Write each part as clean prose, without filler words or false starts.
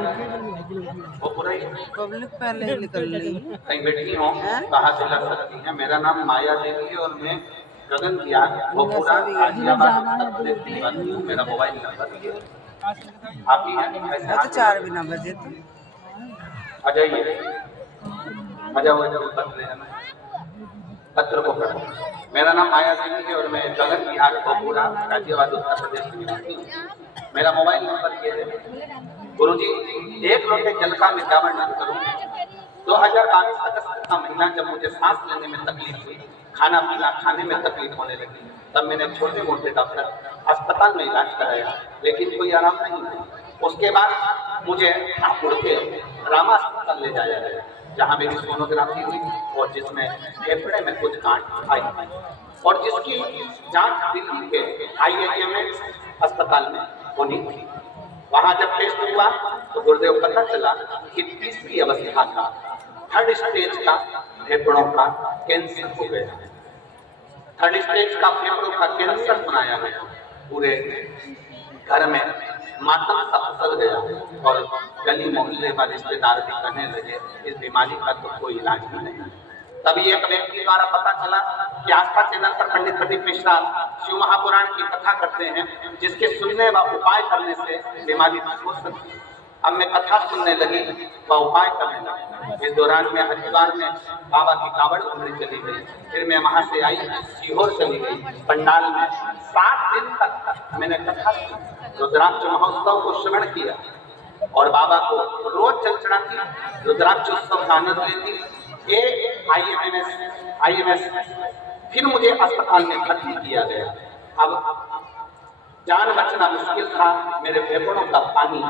वो पूरा ही पब्लिक पहले निकल रही है। कहीं बैठी हो कहाँ से लग सकती है। मेरा नाम माया देवी है और मैं गगन ज्ञान भोपुरा गाजियाबाद उत्तर प्रदेश की निवासी हूँ। मेरा मोबाइल नंबर आप ही हैं। तो 4 बिना बजे तो आ जाइए, आ जाओ पत्र लेना, पत्र को पढ़ो। मेरा नाम माया देवी है और मैं गगन बिहार भोपुरा गाजियाबाद उत्तर प्रदेश की निवासी हूँ। मेरा मोबाइल नंबर ये है। गुरुजी, एक लोटे जल का मैं क्या वर्णन करूं। 2022 अगस्त का महीना जब मुझे सांस लेने में तकलीफ हुई, खाना पीना खाने में तकलीफ होने लगी, तब मैंने छोटे मोटे डॉक्टर अस्पताल में इलाज कराया, लेकिन कोई आराम नहीं हुआ। उसके बाद मुझे हापुड़ के रामा अस्पताल ले जाया गया, जहाँ मेरी सोनोग्राफी हुई और जिसमें फेफड़े में कुछ गांठ आई और जिसकी जांच दिल्ली के IIMS अस्पताल में होनी थी। वहां जब टेस्ट हुआ तो गुरुदेव पता चला कि तीसरी अवस्था का, थर्ड स्टेज का फेफड़ों का कैंसर हो गया। थर्ड स्टेज का फेफड़ों का कैंसर सुनाया गया। पूरे घर में मातम सा फैल गया और गली मोहल्ले वाले रिश्तेदार भी कहने लगे इस बीमारी का तो कोई इलाज ही नहीं। तभी एक व्यक्ति द्वारा पता चला कि आस्था चैनल पर पंडित प्रदीप मिश्रा शिव महापुराण की कथा करते हैं, जिसके सुनने व उपाय करने से बीमारी ठीक हो सकती है। अब मैं कथा सुनने लगी व उपाय करने लगी। इस दौरान में हरिद्वार में बाबा की कावड़ घूमने चली गई, फिर मैं वहां से आई सीहोर चली गई। पंडाल में 7 दिन तक मैंने कथा सुनी, रुद्राक्ष महोत्सव को श्रवण किया और बाबा को रोज जल चढ़ाती, रुद्राक्ष उत्सव का आनंद लेती। IIMS फिर मुझे अस्पताल में भर्ती किया गया। अब जान बचना मुश्किल था, मेरे फेफड़ों का पानी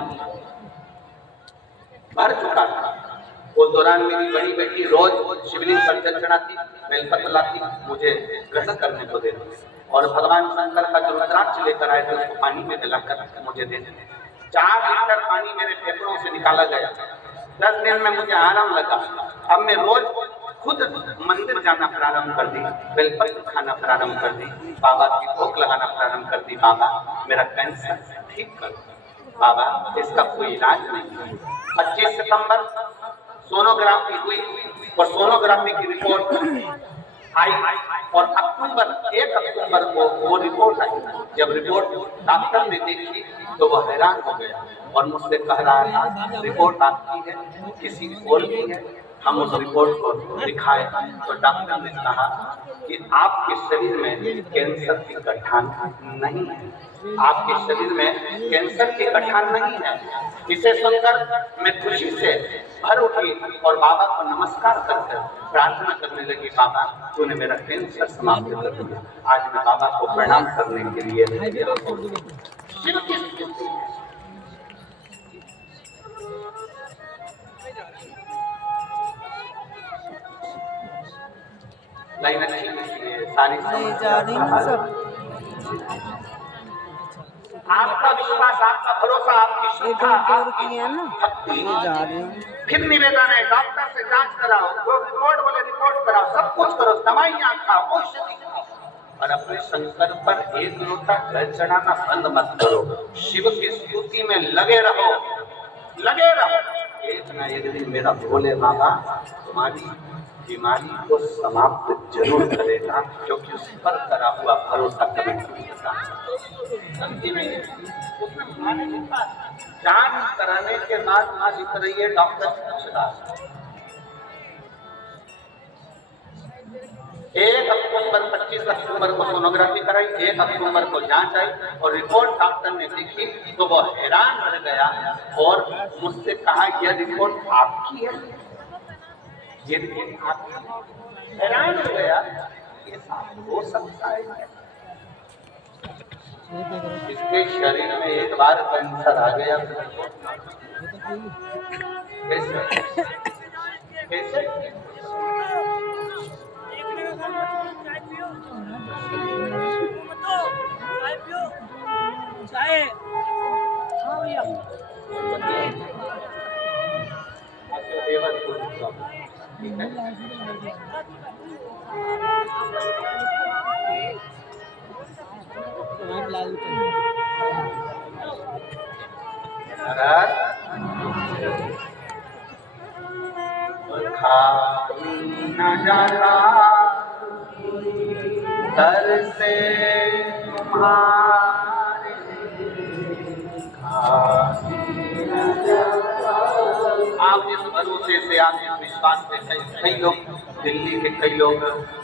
भर चुका था। उस दौरान मेरी बड़ी बेटी रोज शिवलिंग पर जल चढ़ाती, बेलपत्र लाती, मुझे ग्रहण करने को देती और भगवान शंकर का जो रुद्राक्ष लेकर आए थे उसको पानी में मिलाकर मुझे दे देते। 4 लीटर पानी मेरे फेफड़ों से निकाला गया। 10 दिन में मुझे आराम लगा। अब मैं रोज खुद मंदिर जाना प्रारंभ कर दी, बेलपत्र खाना प्रारंभ कर दी, बाबा की भोग लगाना प्रारंभ कर दी। बाबा मेरा कैंसर ठीक कर, बाबा इसका कोई इलाज नहीं। 25 सितंबर सोनोग्राफी हुई और सोनोग्राफी की रिपोर्ट आई और 1 अक्टूबर को वो रिपोर्ट आई। जब रिपोर्ट डॉक्टर ने देखी तो वह हैरान हो गया और मुझसे कह रहा था रिपोर्ट आपकी है, किसी और की है। हम उस रिपोर्ट को दिखाए तो डॉक्टर ने कहा कि आपके शरीर में कैंसर की गठान नहीं है, आपके शरीर में कैंसर की गठान नहीं है। इसे सुनकर मैं खुशी से भर उठी और बाबा को नमस्कार करकर प्रार्थना करने लगी, बाबा तूने मेरा कैंसर समाप्त कर दिया। आज मैं बाबा को प्रणाम करने के लिए शिव की स्तुति लाइन अच्छी नहीं है, सारी नहीं जा रही ना सब। आपका विश्वास, आपका भरोसा, आपकी श्रद्धा, आपकी की है ना, ये जा रही हूँ। फिर निवेदन है डॉक्टर से जांच कराओ, जो रिपोर्ट बोले रिपोर्ट कराओ, सब कुछ करो, दवाइयाँ खाओ, औषधि खाओ, और अपने शंकर पर 1 लोटा जल चढ़ाना बंद मत करो। शिव की स्तुति में लगे रहो, लगे रहो। एक ना एक दिन मेरा भोले बाबा तुम्हारी बीमारी को समाप्त जरूर करेगा, क्योंकि उस पर करा हुआ भरोसा कभी नहीं होता। जांच कराने के बाद मां लिख रही है, डॉक्टर पूछ रहा 1 अक्टूबर 25 अक्टूबर को सोनोग्राफी कराई, 1 अक्टूबर को जांच आई और रिपोर्ट डॉक्टर ने देखी तो वो हैरान रह गया और मुझसे कहा यह रिपोर्ट आपकी है, ये रिपोर्ट आपकी। हैरान हो गया, ये हो सकता है इसके शरीर में एक बार कैंसर आ गया कैसे कैसे जाता तर से तुम्हारे आप जिस भरोसे से आप जिस विश्वास से कई लोग दिल्ली के कई लोग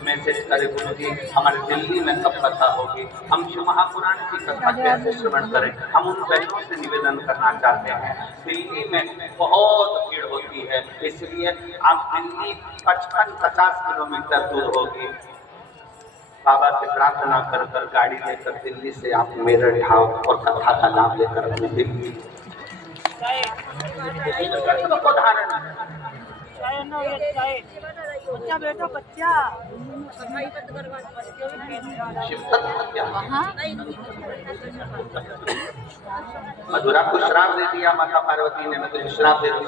मैसेज करे गुरु जी हमारे दिल्ली में कब कथा होगी, हम शिव महापुराण की कथा कैसे श्रवण करें। हम उन बहनों से निवेदन करना चाहते हैं, दिल्ली में बहुत भीड़ होती है, इसलिए आप दिल्ली 55-50 किलोमीटर दूर होगी, बाबा से प्रार्थना कर कर गाड़ी लेकर दिल्ली से आप मेरठ आओ और कथा का लाभ लेकर अपने दिल्ली को धारण बच्चा बेटा बच्चा शिव तत्व क्या है? मधुरा को श्राप दे दिया माता पार्वती ने, मैं तुझे श्राप दे दी।